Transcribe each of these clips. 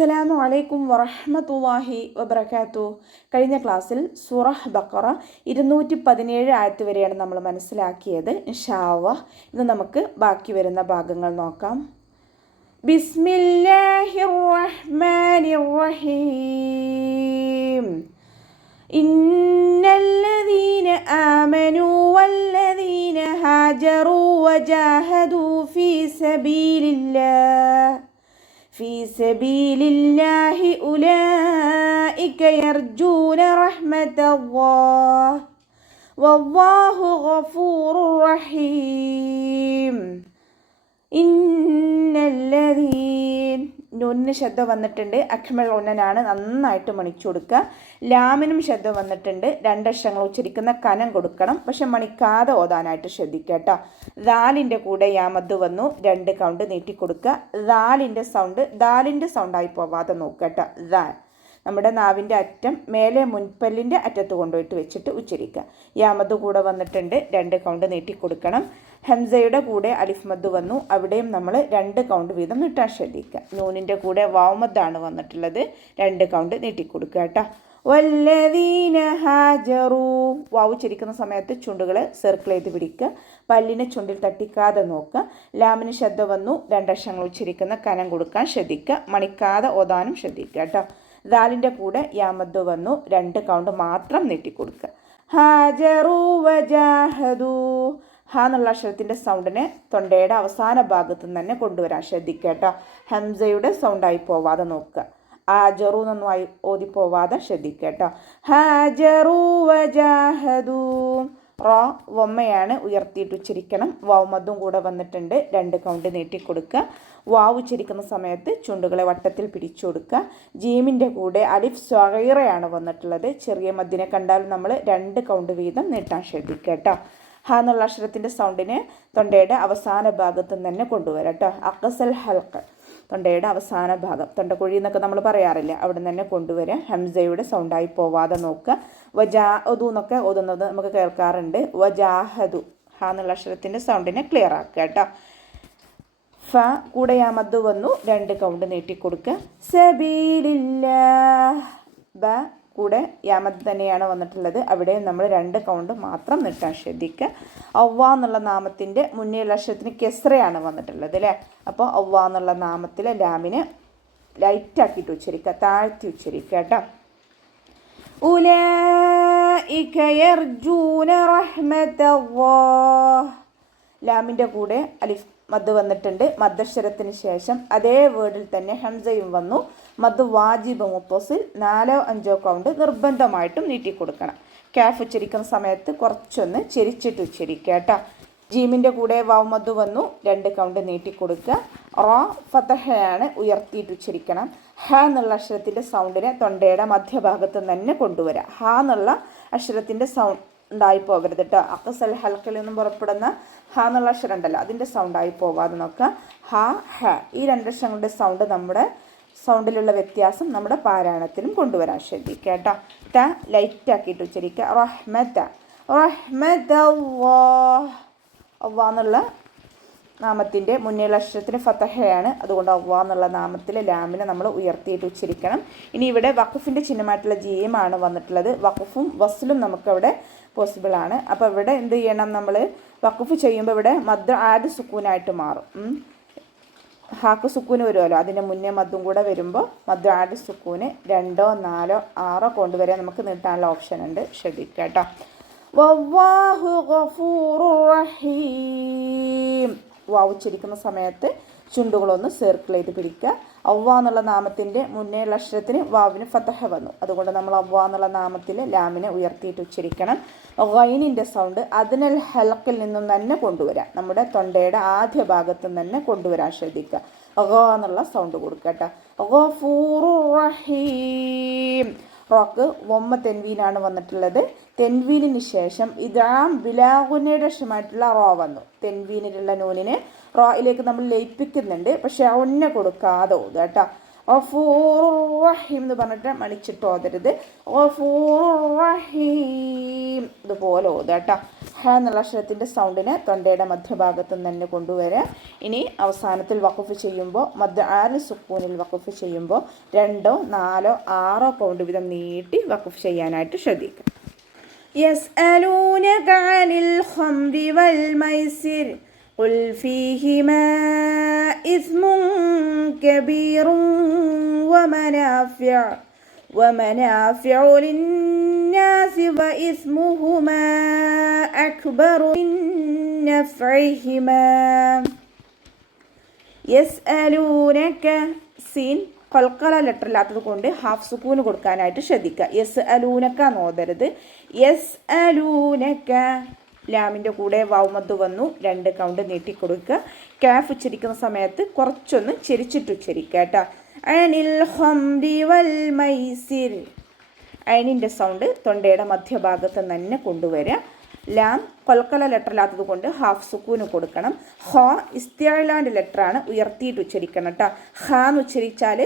അസ്സലാമു അലൈക്കും വറഹ്മത്തുള്ളാഹി വബറകാതുഹു. കഴിഞ്ഞ ക്ലാസ്സിൽ സൂറഹ് ബഖറ 217 ആയത്ത് വരെയാണ് നമ്മൾ മനസ്സിലാക്കിയത്. ഇൻഷാ അല്ലാഹ് ഇന്ന് നമുക്ക് ബാക്കി വരുന്ന ഭാഗങ്ങൾ നോക്കാം. ബിസ്മില്ലാഹിർ റഹ്മാനിർ റഹീം. ഇന്നല്ലദീന ആമനൂ വല്ലദീന ഹാജറൂ വജാഹദൂ ഫീ സബീലില്ലാഹി ഉലൈക യർജൂന റഹ്മത്തല്ലാഹ് വല്ലാഹു ഗഫൂറുർ റഹീം. ഇന്നല്ലദീൻ നൂനിന് ശബ്ദം വന്നിട്ടുണ്ട്. അക്മൽ ഉന്നനാണ്, നന്നായിട്ട് മണിച്ചു കൊടുക്കുക. ലാമിനും ശബ്ദം വന്നിട്ടുണ്ട്. രണ്ടക്ഷരങ്ങൾ ഉച്ചരിക്കുന്ന കനം കൊടുക്കണം, പക്ഷെ മണിക്കാതെ ഓതാനായിട്ട് ശ്രദ്ധിക്കുക കേട്ടോ. ദാലിൻ്റെ കൂടെ യാമദ് വന്നു, 2 കൗണ്ട് നീട്ടിക്കൊടുക്കുക. ദാലിൻ്റെ സൗണ്ടായി പോവാതെ നോക്കുക കേട്ടോ. ദാൽ നമ്മുടെ നാവിൻ്റെ അറ്റം മേലെ മുൻപല്ലിൻ്റെ അറ്റത്ത് കൊണ്ടുപോയിട്ട് വെച്ചിട്ട് ഉച്ചരിക്കുക. യാമദ് കൂടെ വന്നിട്ടുണ്ട്, 2 കൗണ്ട് നീട്ടിക്കൊടുക്കണം. ഹംസയുടെ കൂടെ അലിഫ് മദ് വന്നു, അവിടെയും നമ്മൾ 2 കൗണ്ട് വീതം നീട്ടാൻ ശ്രദ്ധിക്കുക. നൂനിൻ്റെ കൂടെ വാവുമദ്ദാണ് വന്നിട്ടുള്ളത്, 2 കൗണ്ട് നീട്ടിക്കൊടുക്കുക കേട്ടോ. വല്ലദീന ഹാജറൂ വാവ് ഉച്ചരിക്കുന്ന സമയത്ത് ചുണ്ടുകൾ സർക്കിൾ ചെയ്ത് പിടിക്കുക. പല്ലിനെ ചുണ്ടിൽ തട്ടിക്കാതെ നോക്കുക. ലാമിന് ശബ്ദം വന്നു, 2 അക്ഷരങ്ങൾ ഉച്ചരിക്കുന്ന കനം കൊടുക്കാൻ ശ്രദ്ധിക്കുക. മണിക്കാതെ ഓതാനും ശ്രദ്ധിക്കുക കേട്ടോ. ദാലിൻ്റെ കൂടെ യാമദ് വന്നു, 2 കൗണ്ട് മാത്രം നീട്ടിക്കൊടുക്കുക. ഹാജറൂ വജാഹദൂ ഹ എന്നുള്ള അക്ഷരത്തിൻ്റെ സൗണ്ടിനെ തൊണ്ടയുടെ അവസാന ഭാഗത്തു നിന്ന് തന്നെ കൊണ്ടുവരാൻ ശ്രദ്ധിക്കുക കേട്ടോ. ഹംസയുടെ സൗണ്ടായി പോവാതെ നോക്കുക. ആജറു എന്നൊന്നും ഓതിപ്പോവാതെ ശ്രദ്ധിക്കുക കേട്ടോ. ഹാജറൂ വജാഹദൂ റോ വമ്മയാണ്, ഉയർത്തിയിട്ട് ഉച്ചരിക്കണം. വാവുമദ്ദും കൂടെ വന്നിട്ടുണ്ട്, 2 കൗണ്ട് നീട്ടിക്കൊടുക്കുക. വാവ് ഉച്ചരിക്കുന്ന സമയത്ത് ചുണ്ടുകളെ വട്ടത്തിൽ പിടിച്ചു കൊടുക്കുക. ജീമിൻ്റെ കൂടെ അലിഫ് സ്വഗീറയാണ് വന്നിട്ടുള്ളത്. ചെറിയ മദ്ദിനെ കണ്ടാൽ നമ്മൾ 2 കൗണ്ട് വീതം നീട്ടാൻ ശ്രദ്ധിക്കുക കേട്ടോ. ഹ എന്നുള്ള അക്ഷരത്തിൻ്റെ സൗണ്ടിനെ തൊണ്ടയുടെ അവസാന ഭാഗത്തു നിന്ന് തന്നെ കൊണ്ടുവരാം കേട്ടോ. അഖ്സൽ ഹൽഖ് തൊണ്ടയുടെ അവസാന ഭാഗം, തൊണ്ടക്കുഴി എന്നൊക്കെ നമ്മൾ പറയാറില്ല, അവിടെ നിന്ന് തന്നെ കൊണ്ടുവരിക. ഹംസയുടെ സൗണ്ടായി പോവാതെ നോക്കുക. വജാഹദു എന്നൊക്കെ ഓതുന്നത് നമുക്ക് കേൾക്കാറുണ്ട്. വജാഹദു ഹ എന്നുള്ള അക്ഷരത്തിൻ്റെ സൗണ്ടിനെ ക്ലിയർ ആക്കുക കേട്ടോ. ഫ കൂടെ യാമദ് വന്നു, 2 കൗണ്ട് നീട്ടിക്കൊടുക്കുക. സബീലില്ലാഹ് ബ കൂടെ യാമദ് തന്നെയാണ് വന്നിട്ടുള്ളത്, അവിടെ നമ്മൾ 2 കൗണ്ട് മാത്രം നീട്ടാൻ ശ്രദ്ധിക്കുക. അവ്വ എന്നുള്ള നാമത്തിൻ്റെ മുന്നേയുള്ള അക്ഷരത്തിന് കെസ്റയാണ് വന്നിട്ടുള്ളത് അല്ലേ. അപ്പോൾ അവ്വ എന്നുള്ള നാമത്തിലെ ലാമിനെ ലൈറ്റാക്കിയിട്ട് ഉച്ചരിക്കുക, താഴ്ത്തി ഉച്ചരിക്കുക കേട്ടോ. ഉലൈക യർജൂന റഹ്മത്തല്ലാഹ് ലാമിൻ്റെ കൂടെ അലിഫ് മദ് വന്നിട്ടുണ്ട്. മദ്ദക്ഷരത്തിന് ശേഷം അതേ വേർഡിൽ തന്നെ ഹംസയും വന്നു. മദ് വാജിബ് മുത്തസിൽ 4-5 കൗണ്ട് നിർബന്ധമായിട്ടും നീട്ടിക്കൊടുക്കണം. കാഫ് ഉച്ചരിക്കുന്ന സമയത്ത് കുറച്ചൊന്ന് ചെരിച്ചിട്ട് ഉച്ചരിക്കുക കേട്ടോ. ജീമിൻ്റെ കൂടെ വാവ് മദ് വന്നു, 2 കൗണ്ട് നീട്ടിക്കൊടുക്കുക. റോ ഫതഹയാണ്, ഉയർത്തിയിട്ട് ഉച്ചരിക്കണം. ഹ എന്നുള്ള അക്ഷരത്തിൻ്റെ സൗണ്ടിനെ തൊണ്ടയുടെ മധ്യഭാഗത്ത് തന്നെ കൊണ്ടുവരാം. ഹ എന്നുള്ള അക്ഷരത്തിൻ്റെ സൗണ്ട് ഉണ്ടായി പോകരുത് കേട്ടോ. അഖ്സൽ ഹൽക്കിൽ നിന്നും പുറപ്പെടുന്ന ഹ എന്നുള്ള അക്ഷരം ഉണ്ടല്ലോ, അതിൻ്റെ സൗണ്ടായി പോവാതെ നോക്കുക. ഹ ഹ ഈ 2 അക്ഷരങ്ങളുടെ സൗണ്ട് നമ്മുടെ സൗണ്ടിലുള്ള വ്യത്യാസം നമ്മുടെ പാരായണത്തിലും കൊണ്ടുവരാൻ ശ്രദ്ധിക്കുക കേട്ടോ. ത ലൈറ്റാക്കിയിട്ട് ഉച്ചരിക്കുക. റഹ്മത്ത റഹ്മത്തല്ലാഹ് അവ്വ എന്നുള്ള നാമത്തിൻ്റെ മുന്നേയുള്ള അക്ഷരത്തിന് ഫതഹയാണ്, അതുകൊണ്ട് അവ്വ എന്നുള്ള നാമത്തിലെ ലാമിനെ നമ്മൾ ഉയർത്തിയിട്ട് ഉച്ചരിക്കണം. ഇനി ഇവിടെ വഖഫിൻ്റെ ചിഹ്നമായിട്ടുള്ള ജീമാണ് വന്നിട്ടുള്ളത്. വഖഫും വസ്ലും നമുക്കവിടെ പോസിബിൾ ആണ്. അപ്പോൾ ഇവിടെ എന്ത് ചെയ്യണം, നമ്മൾ വഖഫ് ചെയ്യുമ്പോൾ ഇവിടെ മദ് ആദ് സുക്കൂനായിട്ട് മാറും. ഹാക്ക് സുക്കൂന് വരുമല്ലോ, അതിൻ്റെ മുന്നേ മദ്ദും കൂടെ വരുമ്പോൾ മദ് ആദ് സുക്കൂന് 2, 4, 6 കൊണ്ടുവരെ നമുക്ക് നീട്ടാനുള്ള ഓപ്ഷൻ ഉണ്ട്, ശ്രദ്ധിക്കുക കേട്ടോ. വല്ലാഹു ഗഫൂറുർ റഹീം വാവ് ഉച്ചരിക്കുന്ന സമയത്ത് ചുണ്ടുകളൊന്ന് സർക്കിൾ ചെയ്ത് പിടിക്കുക. അവ്വ എന്നുള്ള നാമത്തിൻ്റെ മുന്നേയുള്ള അക്ഷരത്തിന് വാവിന് ഫതഹ വന്നു, അതുകൊണ്ട് നമ്മൾ അവ്വ എന്നുള്ള നാമത്തിൽ ലാമിനെ ഉയർത്തിയിട്ട് ഉച്ചരിക്കണം. ഗൈനിൻ്റെ സൗണ്ട് അദ്നൽ ഹൽക്കിൽ നിന്നും തന്നെ കൊണ്ടുവരാം, നമ്മുടെ തൊണ്ടയുടെ ആദ്യ ഭാഗത്തു നിന്ന് തന്നെ കൊണ്ടുവരാൻ ശ്രദ്ധിക്കുക. ഗ എന്നുള്ള സൗണ്ട് കൊടുക്കുക കേട്ടോ. ഗഫൂറുർ റഹീം റോക്ക് വമ്മ തെൻവീനാണ് വന്നിട്ടുള്ളത്. തെൻവീനിന് ശേഷം ഇദാം ബിലാഗുനയുടെ അക്ഷരമായിട്ടുള്ള റോ വന്നു. തെൻവീനിലുള്ള നൂനിനെ റോയിലേക്ക് നമ്മൾ ലയിപ്പിക്കുന്നുണ്ട്, പക്ഷെ ഒന്നെ കൊടുക്കാതെ ഓതുക കേട്ടോ. ഗഫൂറുർ റഹീം എന്ന് പറഞ്ഞിട്ട് മണിച്ചിട്ട് ഓതരുത്. ഗഫൂറുർ റഹീം ഇതുപോലെ ഓതുക കേട്ടോ. ഹ ഹ എന്നുള്ള അക്ഷരത്തിൻ്റെ സൗണ്ടിനെ തൊണ്ടയുടെ മധ്യഭാഗത്ത് തന്നെ കൊണ്ടുവരിക. ഇനി അവസാനത്തിൽ വഖഫ് ചെയ്യുമ്പോൾ മദ് ആൽ സുക്കൂനിൽ വഖഫ് ചെയ്യുമ്പോൾ 2, 4, 6 കൗണ്ട് വീതം നീട്ടി വഖഫ് ചെയ്യാനായിട്ട് ശ്രദ്ധിക്കുക. യസ്അലൂനക അനിൽ ഖംരി വൽ മൈസിർ ഖുൽ ഫീഹിമാ ഇസ്മുൻ കബീറുൻ ومنافع للناس وإثمهما أكبر من نفعهما. يسألونك സീൻ കൊൽക്കല ലെറ്റർ ഇല്ലാത്തത് കൊണ്ട് ഹാഫ് സുക്കൂന് കൊടുക്കാനായിട്ട് ശ്രദ്ധിക്കുക. യസ് അലൂനക്ക നോതരുത്. യസ് അലൂനക്ക ലാമിൻ്റെ കൂടെ വൗമദ് വന്നു, 2 കൗണ്ട് നീട്ടിക്കൊടുക്കുക. കാഫ് ഉച്ചരിക്കുന്ന സമയത്ത് കുറച്ചൊന്ന് ചെരിച്ചിട്ട് ഉച്ചരിക്കുക കേട്ടോ. അനിൽ ഖംരി വൽ മൈസിർ, അനിൻ്റെ സൗണ്ട് തൊണ്ടയുടെ മധ്യഭാഗത്ത് തന്നെ കൊണ്ടുവരിക. ലാം കൊൽക്കല ലെറ്റർ ഇല്ലാത്തത് കൊണ്ട് ഹാഫ് സുക്കൂന് കൊടുക്കണം. ഹ ഇസ്തിഅലാൻ്റെ ലെറ്ററാണ്, ഉയർത്തിയിട്ട് ഉച്ചരിക്കണം കേട്ടോ. ഹ എന്ന് ഉച്ചരിച്ചാൽ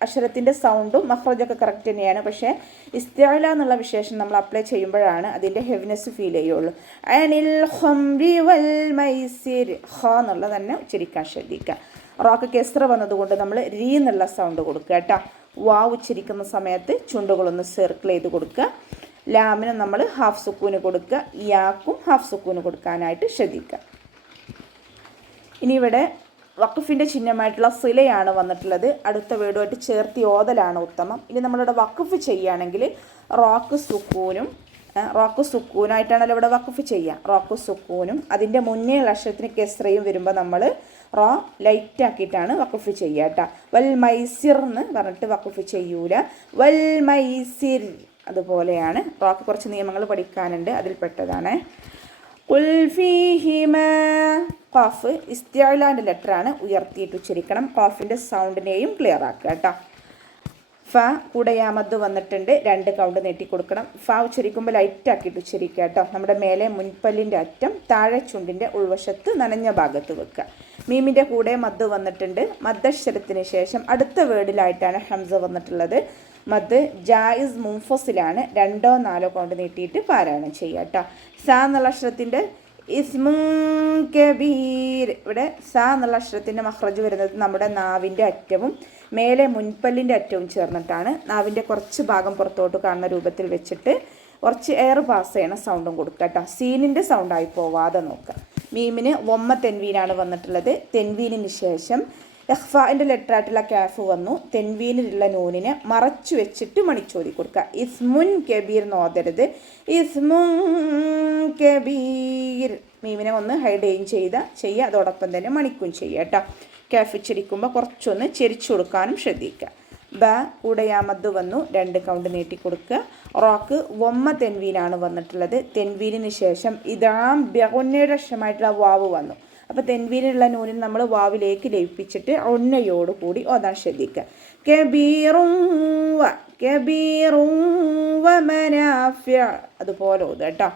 അക്ഷരത്തിൻ്റെ സൗണ്ടും മഖ്റജൊക്കെ കറക്റ്റ് തന്നെയാണ്. പക്ഷേ ഇസ്തിഅല എന്നുള്ള വിശേഷം നമ്മൾ അപ്ലൈ ചെയ്യുമ്പോഴാണ് അതിൻ്റെ ഹെവിനെസ് ഫീൽ ചെയ്യുള്ളൂ. അനിൽ ഖംരി വൽ മൈസിർ, ഹ എന്നുള്ള തന്നെ ഉച്ചരിക്കാൻ ശ്രദ്ധിക്കുക. റോക്ക് കെസ്റ വന്നതുകൊണ്ട് നമ്മൾ രീ എന്നുള്ള സൗണ്ട് കൊടുക്കുക കേട്ടോ. വാ ഉച്ചരിക്കുന്ന സമയത്ത് ചുണ്ടുകളൊന്ന് സർക്കിൾ ചെയ്ത് കൊടുക്കുക. ലാമിന് നമ്മൾ ഹാഫ് സുക്കൂന് കൊടുക്കുക. യാക്കും ഹാഫ് സുക്കൂന് കൊടുക്കാനായിട്ട് ശ്രദ്ധിക്കുക. ഇനി ഇവിടെ വഖഫിൻ്റെ ചിഹ്നമായിട്ടുള്ള സിലയാണ് വന്നിട്ടുള്ളത്. അടുത്ത വേർഡുമായിട്ട് ചേർത്തി ഓതലാണ് ഉത്തമം. ഇനി നമ്മളിവിടെ വഖഫ് ചെയ്യുകയാണെങ്കിൽ റോക്ക് സുക്കൂനായിട്ടാണല്ലോ ഇവിടെ വഖഫ് ചെയ്യുക. റോക്ക് സുക്കൂനും അതിൻ്റെ മുന്നേ ഉള്ള അക്ഷരത്തിന് കെസ്റയും വരുമ്പോൾ നമ്മൾ റോ ലൈറ്റ് ആക്കിയിട്ടാണ് വഖഫ് ചെയ്യുക കേട്ടോ. വൽ മൈസിർ എന്ന് പറഞ്ഞിട്ട് വഖഫ് ചെയ്യൂല. വൽ മൈസിർ അതുപോലെയാണ്. റോക്ക് കുറച്ച് നിയമങ്ങൾ പഠിക്കാനുണ്ട്, അതിൽപ്പെട്ടതാണ്. ഖുൽ ഫീഹിമാ, ഖാഫ് ഇസ്തിഅലാൻ്റെ ലെറ്ററാണ്, ഉയർത്തിയിട്ട് ഉച്ചരിക്കണം. ഖാഫിൻ്റെ സൗണ്ടിനെയും ക്ലിയർ ആക്കുക കേട്ടോ. ഫ കൂടെ യാമദ് വന്നിട്ടുണ്ട്, 2 കൗണ്ട് നീട്ടിക്കൊടുക്കണം. ഫ ഉച്ചരിക്കുമ്പോൾ ലൈറ്റ് ആക്കിയിട്ട് ഉച്ചരിക്കുക കേട്ടോ. നമ്മുടെ മേലെ മുൻപല്ലിൻ്റെ അറ്റം താഴെ ചുണ്ടിൻ്റെ ഉൾവശത്ത് നനഞ്ഞ ഭാഗത്ത് വെക്കുക. മീമിൻ്റെ കൂടെ മദ് വന്നിട്ടുണ്ട്. മദ്ദക്ഷരത്തിന് ശേഷം അടുത്ത വേർഡിലായിട്ടാണ് ഹംസ വന്നിട്ടുള്ളത്. മദ് ജായിസ് മുൻഫസിലാണ്, 2, 4 കൗണ്ട് നീട്ടിയിട്ട് പാരായണം ചെയ്യുക കേട്ടോ. സ എന്നുള്ള അക്ഷരത്തിൻ്റെ ഇസ്മുൻ കബീർ, ഇവിടെ സ എന്നുള്ള അക്ഷരത്തിൻ്റെ മഖ്റജ് വരുന്നത് നമ്മുടെ നാവിൻ്റെ അറ്റവും മേലെ മുൻപല്ലിൻ്റെ അറ്റവും ചേർന്നിട്ടാണ്. നാവിൻ്റെ കുറച്ച് ഭാഗം പുറത്തോട്ട് കാണുന്ന രൂപത്തിൽ വെച്ചിട്ട് കുറച്ച് എയർ പാസ് ചെയ്യണ സൗണ്ടും കൊടുക്കുക കേട്ടോ. സീനിൻ്റെ സൗണ്ടായി പോവാതെ നോക്കുക. മീമിന് വൊമ്മ തെൻവീനാണ് വന്നിട്ടുള്ളത്. തെൻവീനിന് ശേഷം ഇഖ്ഫാൻ്റെ ലെറ്ററായിട്ടുള്ള കാഫ് വന്നു. തെൻവീനിലുള്ള നൂനിനെ മറച്ചു വെച്ചിട്ട് മണിച്ചോതി കൊടുക്കുക. ഇസ്മുൻ കബീർ നോതരുത്. ഇസ്മുൻ കബീർ, മീമിനെ ഒന്ന് ഹൈഡെയിൻ ചെയ്യുക, അതോടൊപ്പം തന്നെ മണിക്കും ചെയ്യുക കേട്ടോ. കാഫ് ഉച്ചരിക്കുമ്പോൾ കുറച്ചൊന്ന് ചെരിച്ചു കൊടുക്കാനും ശ്രദ്ധിക്കുക. ബ കൂടെ യാമദ് വന്നു, 2 കൗണ്ട് നീട്ടിക്കൊടുക്കുക. റോക്ക് വൊമ്മ തെൻവീനാണ് വന്നിട്ടുള്ളത്. തെൻവീനിന് ശേഷം ഇദാം ബഗുന്നയുടെ അക്ഷരമായിട്ടുള്ള വാവ് വന്നു. അപ്പോൾ തെൻവീനുള്ള നൂനിൽ നമ്മൾ വാവിലേക്ക് ലയിപ്പിച്ചിട്ട് ഒന്നയോട് കൂടി ഓതാൻ ശ്രദ്ധിക്കുക. കബീറും വ മനാഫിഅ, അതുപോലെ ഓതുക കേട്ടോ.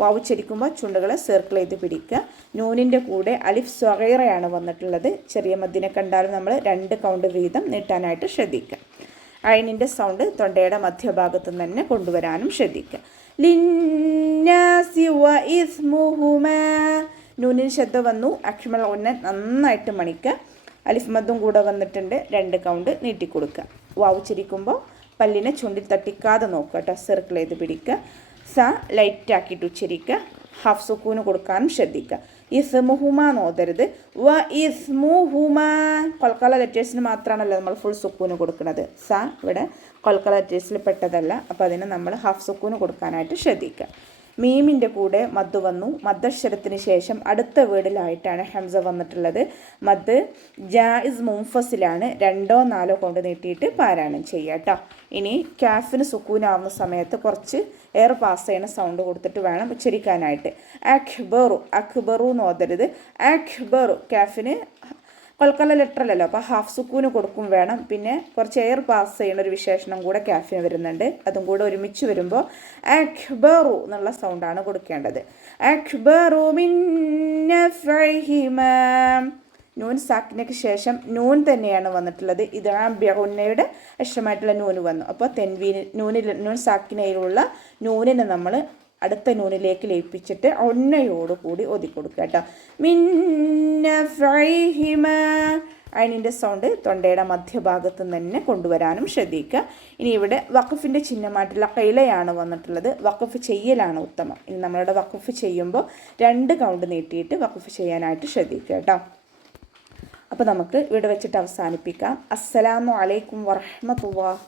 വാവ് ഉച്ചരിക്കുമ്പോൾ ചുണ്ടുകളെ സർക്കിൾ ചെയ്ത് പിടിക്കുക. നൂനിൻ്റെ കൂടെ അലിഫ് സ്വഗൈറയാണ് വന്നിട്ടുള്ളത്. ചെറിയ മദ്ദിനെ കണ്ടാലും നമ്മൾ 2 കൗണ്ട് വീതം നീട്ടാനായിട്ട് ശ്രദ്ധിക്കുക. അയിനിൻ്റെ സൗണ്ട് തൊണ്ടയുടെ മധ്യഭാഗത്ത് തന്നെ കൊണ്ടുവരാനും ശ്രദ്ധിക്കുക. ലിന്നാസി വ ഇസ്മുഹുമാ, നൂനിന് ശബ്ദ വന്നു. അക്മൽ ഒന്നെ നന്നായിട്ട് മണിക്കുക. അലിഫ് മദ്ദും കൂടെ വന്നിട്ടുണ്ട്, 2 കൗണ്ട് നീട്ടിക്കൊടുക്കുക. വാവ് ഉച്ചരിക്കുമ്പോൾ പല്ലിനെ ചുണ്ടിൽ തട്ടിക്കാതെ നോക്കുക കേട്ടോ. സർക്കിൾ ചെയ്ത് പിടിക്കുക. സ ലൈറ്റ് ആക്കിയിട്ട് ഉച്ചരിക്കുക. ഹാഫ് സുക്കൂന് കൊടുക്കാനും ശ്രദ്ധിക്കുക. ഇസ്മുഹുമ നോതരുത്. വ ഇസ്മുഹുമ, കൊൽക്കല ലെറ്റേഴ്സിന് മാത്രമാണല്ലോ നമ്മൾ ഫുൾ സുക്കൂന് കൊടുക്കുന്നത്. സ ഇവിടെ കൊൽക്കല ലെറ്റേഴ്സിൽ പെട്ടതല്ല, അപ്പോൾ അതിന് നമ്മൾ ഹാഫ് സുക്കൂന് കൊടുക്കാനായിട്ട് ശ്രദ്ധിക്കുക. മീമിൻ്റെ കൂടെ മദ് വന്നു. മദ്ദക്ഷരത്തിന് ശേഷം അടുത്ത വേർഡിലായിട്ടാണ് ഹംസ വന്നിട്ടുള്ളത്. മദ് ജായിസ് മുൻഫസിലാണ്, 2, 4 കൊണ്ട് നീട്ടിയിട്ട് പാരായണം ചെയ്യുക കേട്ടോ. ഇനി കാഫിന് സുക്കൂനാവുന്ന സമയത്ത് കുറച്ച് എയർ പാസ് ചെയ്യുന്ന സൗണ്ട് കൊടുത്തിട്ട് വേണം ഉച്ചരിക്കാനായിട്ട്. അക്ബറു നോതരുത്. അക്ബറു, കാഫിന് കൊൽക്കല ലെറ്ററല്ലല്ലോ, അപ്പോൾ ഹാഫ് സുക്കൂന് കൊടുക്കും വേണം. പിന്നെ കുറച്ച് എയർ പാസ് ചെയ്യുന്ന ഒരു വിശേഷണം കൂടെ കാഫിന് വരുന്നുണ്ട്. അതും കൂടെ ഒരുമിച്ച് വരുമ്പോൾ അക്ബറു എന്നുള്ള സൗണ്ടാണ് കൊടുക്കേണ്ടത്. അക്ബറു മിൻ നഫഇഹിമാ, നൂൻ സാക്കിനക്ക് ശേഷം നൂൻ തന്നെയാണ് വന്നിട്ടുള്ളത്. ഇദാം ബിഗുന്നയുടെ അക്ഷരമായിട്ടുള്ള നൂന് വന്നു. അപ്പോൾ നൂൻ സാക്കിനയിലുള്ള നൂനിനെ നമ്മൾ അടുത്ത നൂനിലേക്ക് ലയിപ്പിച്ചിട്ട് ഒന്നയോടുകൂടി ഓതി കൊടുക്കുക കേട്ടോ. മിന്ന ഫ്രൈഹിമ. അതിൻ്റെ സൗണ്ട് തൊണ്ടയുടെ മധ്യഭാഗത്ത് തന്നെ കൊണ്ടുവരാനും ശ്രദ്ധിക്കുക. ഇനി ഇവിടെ വഖഫിൻ്റെ ചിഹ്നമായിട്ടുള്ള കൈലയാണ് വന്നിട്ടുള്ളത്. വഖഫ് ചെയ്യലാണ് ഉത്തമം. ഇനി നമ്മളുടെ വഖഫ് ചെയ്യുമ്പോൾ 2 കൗണ്ട് നീട്ടിയിട്ട് വഖഫ് ചെയ്യാനായിട്ട് ശ്രദ്ധിക്കുക കേട്ടോ. അപ്പോൾ നമുക്ക് ഇവിടെ വെച്ചിട്ട് അവസാനിപ്പിക്കാം. അസ്സലാമു അലൈക്കും വറഹ്മത്തുള്ളാഹി.